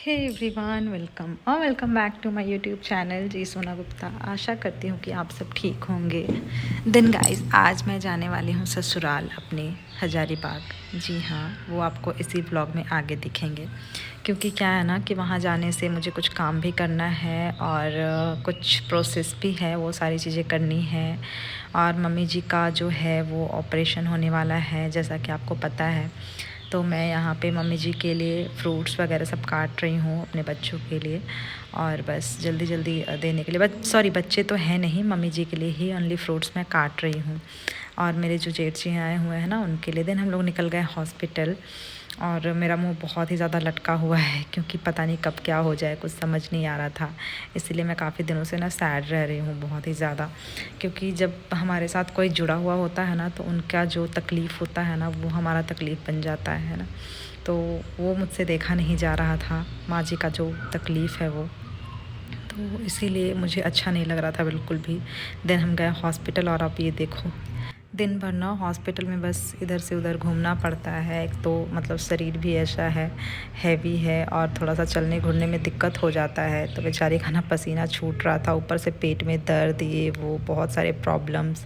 Hey everyone, welcome back to my YouTube channel जी सोना गुप्ता। आशा करती हूँ कि आप सब ठीक होंगे। देन गाइस, आज मैं जाने वाली हूँ ससुराल अपने हजारीबाग। जी हाँ, वो आपको इसी ब्लॉग में आगे दिखेंगे, क्योंकि क्या है ना कि वहाँ जाने से मुझे कुछ काम भी करना है और कुछ प्रोसेस भी है, वो सारी चीज़ें करनी है। और मम्मी जी का जो है वो ऑपरेशन होने वाला है, जैसा कि आपको पता है। तो मैं यहाँ पे मम्मी जी के लिए फ्रूट्स वगैरह सब काट रही हूँ अपने बच्चों के लिए, और बस जल्दी जल्दी देने के लिए। सॉरी, बच्चे तो हैं नहीं, मम्मी जी के लिए ही ओनली फ्रूट्स मैं काट रही हूँ। और मेरे जो जेठ जी आए हुए हैं ना, उनके लिए। देन हम लोग निकल गए हॉस्पिटल, और मेरा मुंह बहुत ही ज़्यादा लटका हुआ है, क्योंकि पता नहीं कब क्या हो जाए, कुछ समझ नहीं आ रहा था। इसीलिए मैं काफ़ी दिनों से ना सैड रह रही हूँ, बहुत ही ज़्यादा। क्योंकि जब हमारे साथ कोई जुड़ा हुआ होता है ना, तो उनका जो तकलीफ़ होता है ना, वो हमारा तकलीफ़ बन जाता है ना। तो वो मुझसे देखा नहीं जा रहा था, माँ जी का जो तकलीफ़ है वो। तो इसीलिए मुझे अच्छा नहीं लग रहा था बिल्कुल भी। देन हम गए हॉस्पिटल, और आप ये देखो, दिन भर ना हॉस्पिटल में बस इधर से उधर घूमना पड़ता है। एक तो मतलब शरीर भी ऐसा है, हैवी है, और थोड़ा सा चलने घुलने में दिक्कत हो जाता है। तो बेचारी का ना पसीना छूट रहा था, ऊपर से पेट में दर्द, ये वो बहुत सारे प्रॉब्लम्स,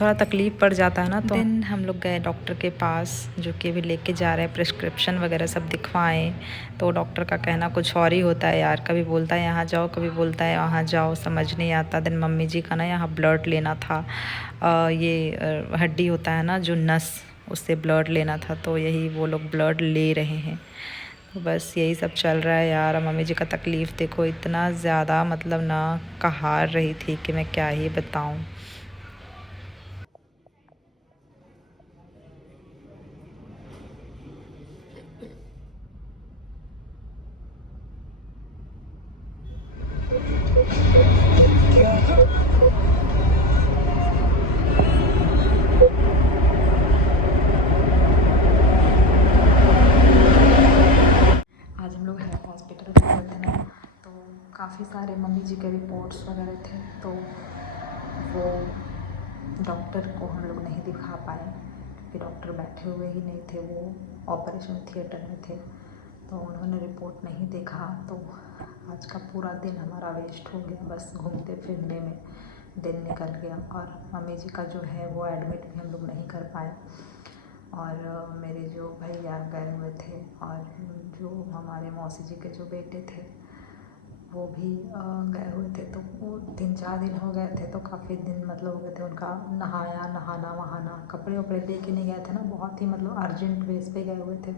थोड़ा तकलीफ़ पड़ जाता है ना। तो दिन हम लोग गए डॉक्टर के पास, जो कि अभी लेके जा रहे हैं, प्रिस्क्रिप्शन वगैरह सब दिखवाएं। तो डॉक्टर का कहना कुछ और ही होता है यार, कभी बोलता है यहाँ जाओ, कभी बोलता है वहाँ जाओ, समझ नहीं आता। दिन मम्मी जी का ना यहाँ ब्लड लेना था। ये हड्डी होता है ना जो नस, उससे ब्लड लेना था, तो यही वो लोग ब्लड ले रहे हैं। तो बस यही सब चल रहा है यार। मम्मी जी का तकलीफ़ देखो, इतना ज़्यादा मतलब ना कहार रही थी कि मैं क्या ही बताऊँ। आज हम लोग हेल्थ हॉस्पिटल गए थे ना, तो काफ़ी सारे मम्मी जी के रिपोर्ट्स वगैरह थे। तो वो डॉक्टर को हम लोग नहीं दिखा पाए, क्योंकि डॉक्टर बैठे हुए ही नहीं थे, वो ऑपरेशन थिएटर में थे। तो उन्होंने रिपोर्ट नहीं देखा। तो आज का पूरा दिन हमारा वेस्ट हो गया, बस घूमते फिरने में दिन निकल गया। और मम्मी जी का जो है वो एडमिट भी हम लोग नहीं कर पाए। और मेरे जो भैया गए हुए थे, और जो हमारे मौसी जी के जो बेटे थे वो भी गए हुए थे। तो वो 3-4 दिन हो गए थे, तो काफ़ी दिन मतलब हो गए थे उनका नहाया नहाना वहाना। कपड़े वपड़े लेके नहीं गए थे ना, बहुत ही मतलब अर्जेंट बेस पे गए हुए थे,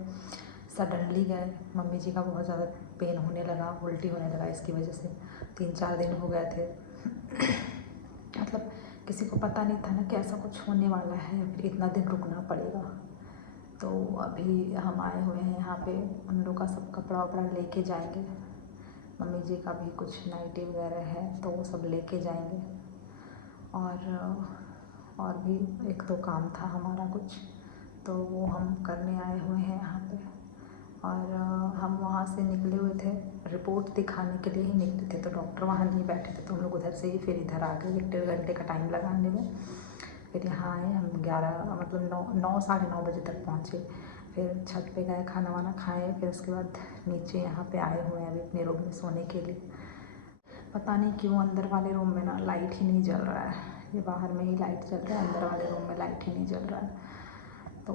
सडनली गए। मम्मी जी का बहुत ज़्यादा पेन होने लगा, उल्टी होने लगा, इसकी वजह से 3-4 दिन हो गए थे। मतलब किसी को पता नहीं था ना कि ऐसा कुछ होने वाला है, फिर इतना दिन रुकना पड़ेगा। तो अभी हम आए हुए हैं यहाँ पे, उन लोग का सब कपड़ा वपड़ा लेके जाएंगे। मम्मी जी का भी कुछ नाइटी वगैरह है, तो वो सब लेके जाएंगे। और भी एक दो काम था हमारा कुछ, तो वो हम करने आए हुए हैं यहाँ पे। और हम वहाँ से निकले हुए थे, रिपोर्ट दिखाने के लिए ही निकले थे। तो डॉक्टर वहाँ नहीं बैठे थे, तो हम लोग उधर से ही फिर इधर आ गए। 1-1.5 घंटे का टाइम लगा आने में। फिर यहाँ आए हम 11 मतलब 9 साढ़े 9 बजे तक पहुँचे। फिर छत पे गए, खाना वाना खाए, फिर उसके बाद नीचे यहाँ पे आए हुए हैं अभी अपने रूम में सोने के लिए। पता नहीं क्यों अंदर वाले रूम में ना लाइट ही नहीं जल रहा है। ये बाहर में ही लाइट जल रहा है, अंदर वाले रूम में लाइट ही नहीं जल रहा है। तो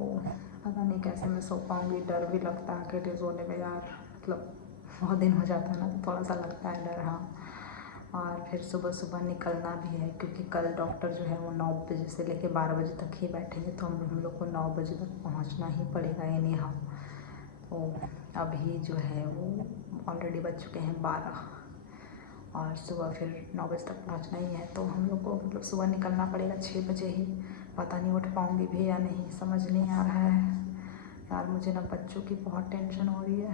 पता नहीं कैसे मैं सो पाऊँगी, डर भी लगता है अकेले सोने में यार। मतलब बहुत दिन हो जाता है ना, तो थोड़ा सा लगता है डर। हाँ, और फिर सुबह सुबह निकलना भी है, क्योंकि कल डॉक्टर जो है वो 9 बजे से लेकर 12 बजे तक ही बैठेंगे। तो हम लोग को 9 बजे तक पहुंचना ही पड़ेगा एनी हाउ। तो अभी जो है वो ऑलरेडी बज चुके हैं 12, और सुबह फिर 9 बजे तक पहुंचना ही है। तो हम लोग को मतलब सुबह निकलना पड़ेगा 6 बजे ही। पता नहीं उठ पाऊँगी भी या नहीं, समझ नहीं आ रहा है यार। मुझे ना बच्चों की बहुत टेंशन हो रही है।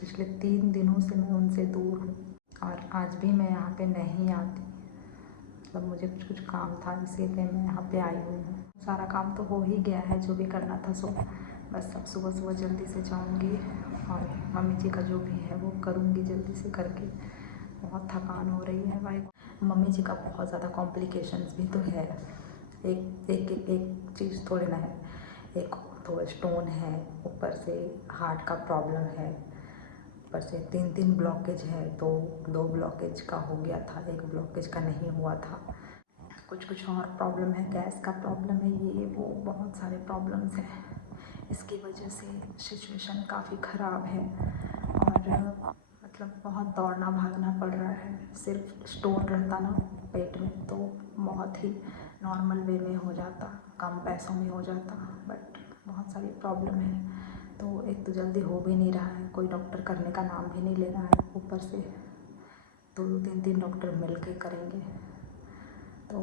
पिछले 3 दिनों से मैं उनसे दूर हूँ, और आज भी मैं यहाँ पे नहीं आती। मतलब मुझे कुछ कुछ काम था, इसीलिए मैं यहाँ पे आई हुई हूँ। सारा काम तो हो ही गया है जो भी करना था सो। बस अब सुबह सुबह जल्दी से जाऊँगी, और मम्मी जी का जो भी है वो करूँगी जल्दी से करके। बहुत थकान हो रही है भाई। मम्मी जी का बहुत ज़्यादा कॉम्प्लिकेशंस भी तो है। एक चीज़ थोड़ी ना है। एक तो स्टोन है, ऊपर से हार्ट का प्रॉब्लम है, ऊपर से 3 ब्लॉकेज है, तो 2 ब्लॉकेज का हो गया था, 1 ब्लॉकेज का नहीं हुआ था। कुछ और प्रॉब्लम है, गैस का प्रॉब्लम है, ये वो बहुत सारे प्रॉब्लम्स हैं। इसकी वजह से सिचुएशन काफ़ी ख़राब है और मतलब बहुत दौड़ना भागना पड़ रहा है। सिर्फ स्टोन रहता ना पेट में तो बहुत ही नॉर्मल वे में हो जाता, कम पैसों में हो जाता, बट बहुत सारी प्रॉब्लम है। तो एक तो जल्दी हो भी नहीं रहा है, कोई डॉक्टर करने का नाम भी नहीं ले रहा है, ऊपर से 2-3 डॉक्टर मिल के करेंगे तो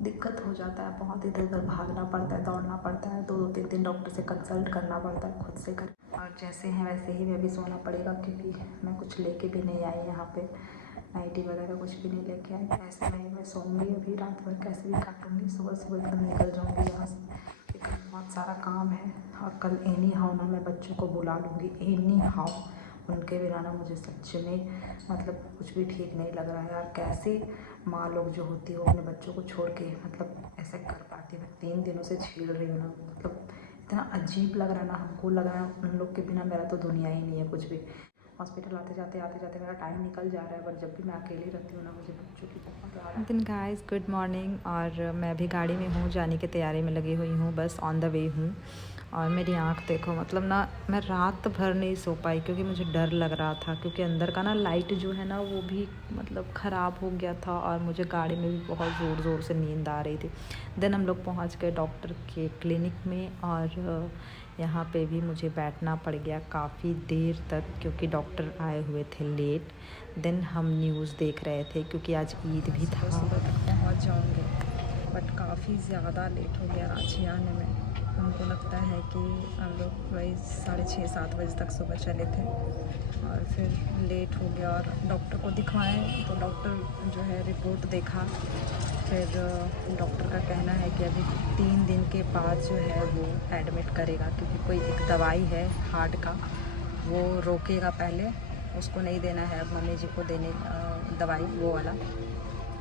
दिक्कत हो जाता है। बहुत इधर उधर भागना पड़ता है, दौड़ना पड़ता है, 2-3 डॉक्टर से कंसल्ट करना पड़ता है, खुद से कर। और जैसे हैं वैसे ही मैं भी सोना पड़ेगा, क्योंकि मैं कुछ लेके भी नहीं आई यहाँ पे, नाइटी वगैरह कुछ भी नहीं लेके आई। ऐसे में मैं सोऊंगी अभी, रात भर कैसे भी काटूंगी, सुबह सुबह एकदम निकल जाऊंगी यहाँ से, क्योंकि बहुत सारा काम है। और कल एनी हाउ ना मैं बच्चों को बुला लूँगी, एनी हाउ। उनके बिना ना मुझे सच में मतलब कुछ भी ठीक नहीं लग रहा है यार। कैसे माँ लोग जो होती है वो अपने बच्चों को छोड़ के मतलब ऐसे कर पाती है। मैं 3 दिनों से झेल रही हूँ ना, मतलब इतना अजीब लग रहा है ना, हमको लग रहा है उन लोग के बिना मेरा तो दुनिया ही नहीं है कुछ भी। हॉस्पिटल आते जाते मेरा टाइम निकल जा रहा है, पर जब भी मैं अकेली रहती हूँ ना, मुझे बच्चों की बहुत याद। दिन गाइस, गुड मॉर्निंग। और मैं अभी गाड़ी में हूँ, जाने की तैयारी में लगी हुई हूँ, बस ऑन द वे हूँ। और मेरी आँख देखो, मतलब ना मैं रात भर नहीं सो पाई, क्योंकि मुझे डर लग रहा था, क्योंकि अंदर का ना लाइट जो है ना वो भी मतलब ख़राब हो गया था, और मुझे गाड़ी में भी बहुत ज़ोर ज़ोर से नींद आ रही थी। देन हम लोग पहुँच गए डॉक्टर के क्लिनिक में, और यहाँ पे भी मुझे बैठना पड़ गया काफ़ी देर तक, क्योंकि डॉक्टर आए हुए थे लेट। देन हम न्यूज़ देख रहे थे, क्योंकि आज ईद भी था। सुबह तक पहुँच जाऊँगे, बट काफ़ी ज़्यादा लेट हो गया रांची आने में। हमको लगता है कि हम लोग वही 6:30-7 बजे तक सुबह चले थे, और फिर लेट हो गया। और डॉक्टर को दिखवाएं तो डॉक्टर जो है रिपोर्ट देखा, फिर डॉक्टर का कहना है कि अभी 3 दिन के बाद जो है वो एडमिट करेगा, क्योंकि कोई एक दवाई है हार्ट का, वो रोकेगा पहले, उसको नहीं देना है अब मम्मी जी को देने दवाई वो वाला।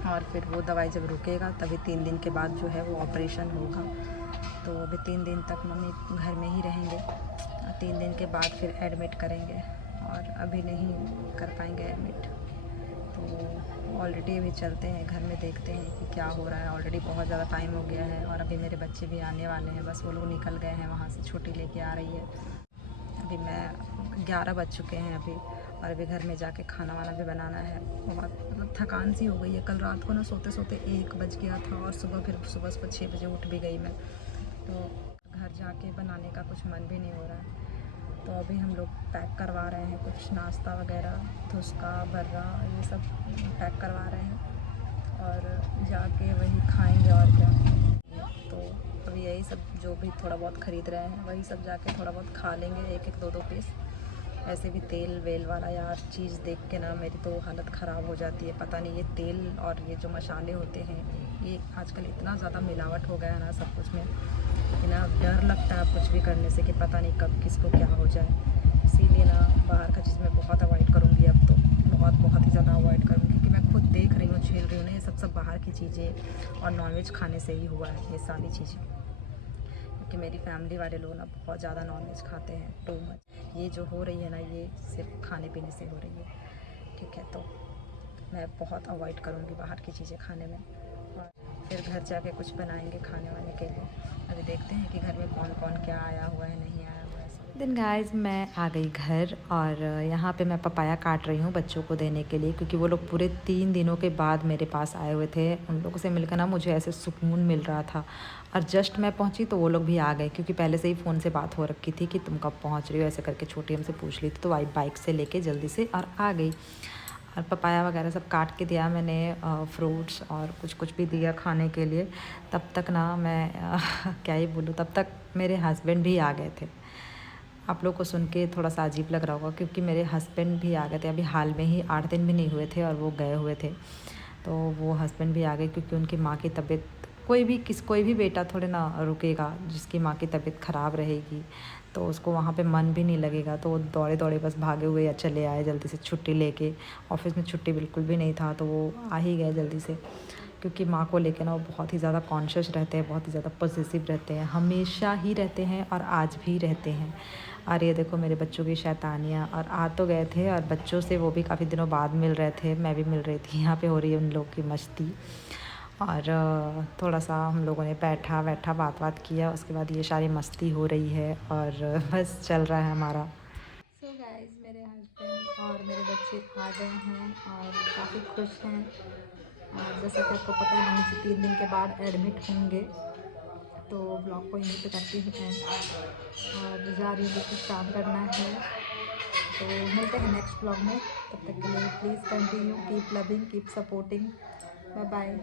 और फिर वो दवाई जब रुकेगा तभी 3 दिन के बाद जो है वो ऑपरेशन होगा। तो अभी 3 दिन तक मम्मी घर में ही रहेंगे, 3 दिन के बाद फिर एडमिट करेंगे, और अभी नहीं कर पाएंगे एडमिट। तो ऑलरेडी अभी चलते हैं घर में, देखते हैं कि क्या हो रहा है। ऑलरेडी बहुत ज़्यादा टाइम हो गया है, और अभी मेरे बच्चे भी आने वाले हैं, बस वो लोग निकल गए हैं वहाँ से, छुट्टी लेके आ रही है। अभी मैं 11 बज चुके हैं अभी, और अभी घर में जाके खाना वाना भी बनाना है। बहुत मतलब थकान सी हो गई है। कल रात को ना सोते सोते 1 बज गया था, और सुबह 6 बजे उठ भी गई मैं, तो घर जाके बनाने का कुछ मन भी नहीं हो रहा है। तो अभी हम लोग पैक करवा रहे हैं कुछ नाश्ता वगैरह, धुसका बर्रा ये सब पैक करवा रहे हैं, और जाके वही खाएंगे और क्या। तो अभी यही सब जो भी थोड़ा बहुत ख़रीद रहे हैं वही सब जाके थोड़ा बहुत खा लेंगे, 1-2 पीस। ऐसे भी तेल वेल वाला यार चीज़ देख के ना मेरी तो हालत ख़राब हो जाती है। पता नहीं ये तेल और ये जो मसाले होते हैं, ये आजकल इतना ज़्यादा मिलावट हो गया है ना सब कुछ में, कि ना डर लगता है कुछ भी करने से, कि पता नहीं कब किसको क्या हो जाए। इसीलिए ना बाहर का चीज़ मैं बहुत अवॉइड करूँगी अब तो, बहुत ही ज़्यादा अवॉइड करूँगी, क्योंकि मैं खुद देख रही हूँ, झेल रही हूँ ना ये सब बाहर की चीज़ें, और नॉनवेज खाने से ही हुआ है ये सारी चीज़ें। कि मेरी फैमिली वाले लोग ना बहुत ज़्यादा नॉनवेज खाते हैं, टू मच। ये जो हो रही है ना ये सिर्फ खाने पीने से हो रही है, ठीक है। तो मैं बहुत अवॉइड करूँगी बाहर की चीज़ें खाने में, और फिर घर जाके कुछ बनाएंगे खाने वाने के लिए। अभी देखते हैं कि घर में कौन कौन क्या आया हुआ है, नहीं आया हुआ है। दिन गाइस, मैं आ गई घर, और यहाँ पे मैं पपाया काट रही हूँ बच्चों को देने के लिए, क्योंकि वो लोग पूरे 3 दिनों के बाद मेरे पास आए हुए थे। उन लोगों से मिलकर ना मुझे ऐसे सुकून मिल रहा था, और जस्ट मैं पहुँची तो वो लोग भी आ गए, क्योंकि पहले से ही फ़ोन से बात हो रखी थी कि तुम कब पहुँच रही हो, ऐसे करके छोटी हमसे पूछ ली थी, तो बाइक से लेके जल्दी से और आ गई। और पपाया वगैरह सब काट के दिया मैंने, फ्रूट्स और कुछ भी दिया खाने के लिए। तब तक ना मैं क्या ही बोलूँ, तब तक मेरे हस्बैंड भी आ गए थे। आप लोग को सुन के थोड़ा सा अजीब लग रहा होगा, क्योंकि मेरे हस्बैंड भी आ गए थे, अभी हाल में ही 8 दिन भी नहीं हुए थे, और वो गए हुए थे। तो वो हस्बैंड भी आ गए, क्योंकि उनकी माँ की तबीयत, कोई भी बेटा थोड़े ना रुकेगा जिसकी माँ की तबीयत ख़राब रहेगी, तो उसको वहाँ पे मन भी नहीं लगेगा। तो वो दौड़े दौड़े बस भागे हुए या चले आए जल्दी से छुट्टी लेके। ऑफिस में छुट्टी बिल्कुल भी नहीं था, तो वो आ ही गए जल्दी से, क्योंकि माँ को लेकर ना वो बहुत ही ज़्यादा कॉन्शियस रहते हैं, बहुत ही ज़्यादा पॉसेसिव रहते हैं, हमेशा ही रहते हैं और आज भी रहते हैं। और ये देखो मेरे बच्चों की शैतानियाँ। और आ तो गए थे और बच्चों से वो भी काफ़ी दिनों बाद मिल रहे थे, मैं भी मिल रही थी। यहाँ पे हो रही है उन लोग की मस्ती। और थोड़ा सा हम लोगों ने बैठा बात किया, उसके बाद ये सारी मस्ती हो रही है और बस चल रहा है हमारा। सो गाइस, मेरे हस्बैंड और मेरे बच्चे आ गए हैं और काफ़ी खुश हैं। और जैसा कि आपको पता है, मम्मी जी 3 दिन के बाद एडमिट होंगे, तो ब्लॉग को यहीं पे करती हूँ एंड। और जा रही हूँ, कुछ काम करना है, तो मिलते हैं नेक्स्ट ब्लॉग में। तब तक के लिए please continue, keep loving, keep supporting. Bye bye.